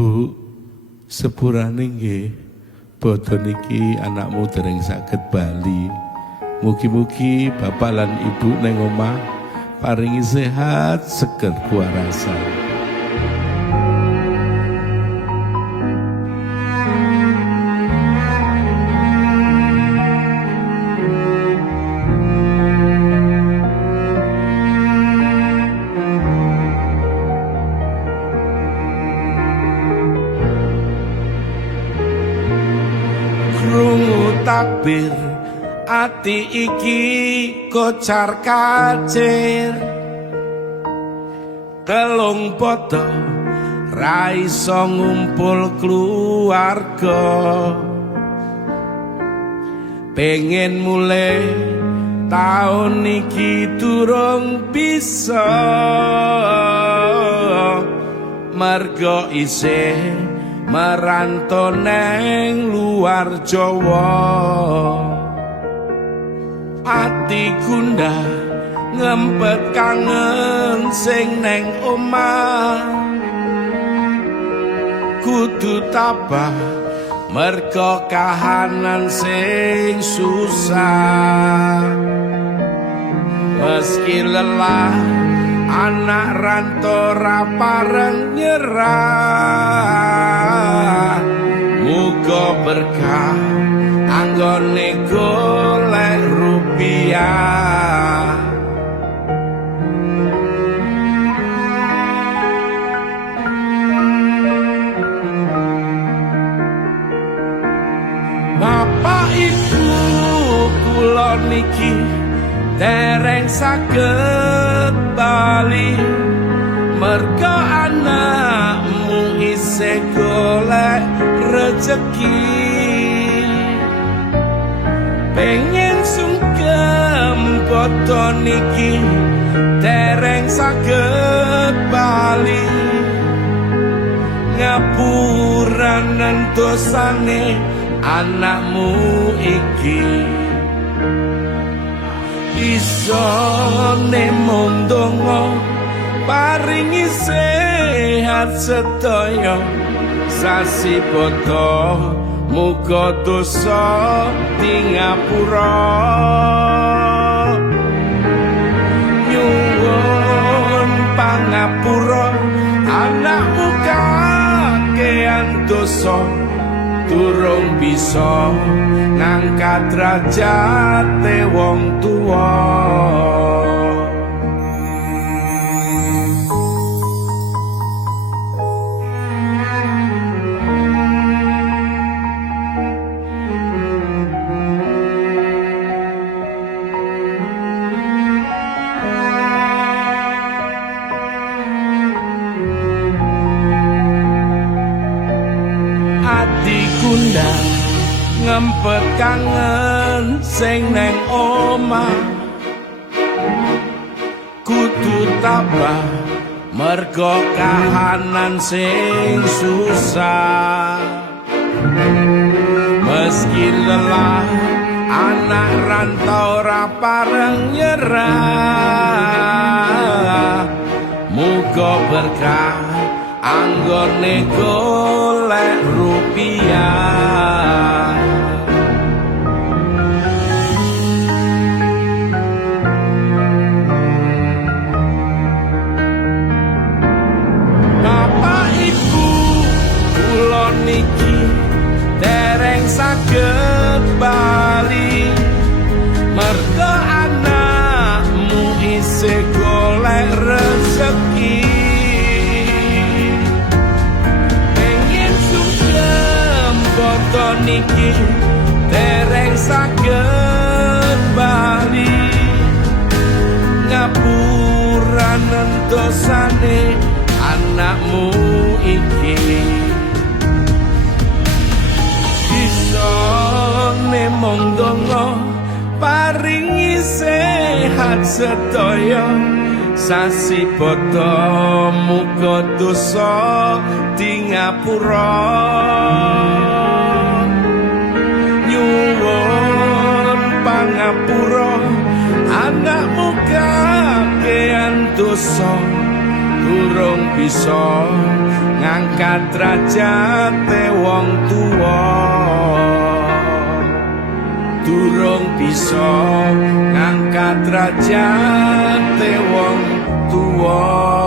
Bu, sepurane nggih bodho niki anakmu dereng saged bali. Mugi-mugi bapak lan ibu neng omah paringi sehat seger kuarasan. Takbir ati iki kocar kacir telung poto ra iso ngumpul keluarga pengen mulai taun iki durung bisa mergo isih merantau neng luar Jawa. Ati gundah ngempet kangen sing neng omah kudu tabah mergo kahanan sing susah. Meski lelah anak rantau ra pareng nyerah, muga berkah anggone golek rupiah. Bapak ibu kula niki dereng saged bali merga anakmu isih golek rejeki pengen sungkem foto niki dereng saged bali ngapuranen dosane anakmu iki isone mondongo paringi sehat sedaya sasi bodo muga dosa tingapura nyuwun pangapura anakmu kakean dosa durung bisa ngangkat derajate wong tuwa. Ati kundang ngempet kangen sing neng omah kudu tabah mergo kahanan sing susah. Meski lelah anak rantau ra pareng nyerah, muga berkah anggone golek rupiah. Bapak ibu kula niki dereng saged bali merga anakmu isih golek rezeki foto niki dereng saged bali ngapuranen dosane anakmu iki isone mondongo paringi sehat sedaya sasi bodo muga dosa tingapura nyuwun pangapura anakmu kakean dosa durung bisa ngangkat derajate wong tuwa, durung bisa ngangkat derajate wong tuwa.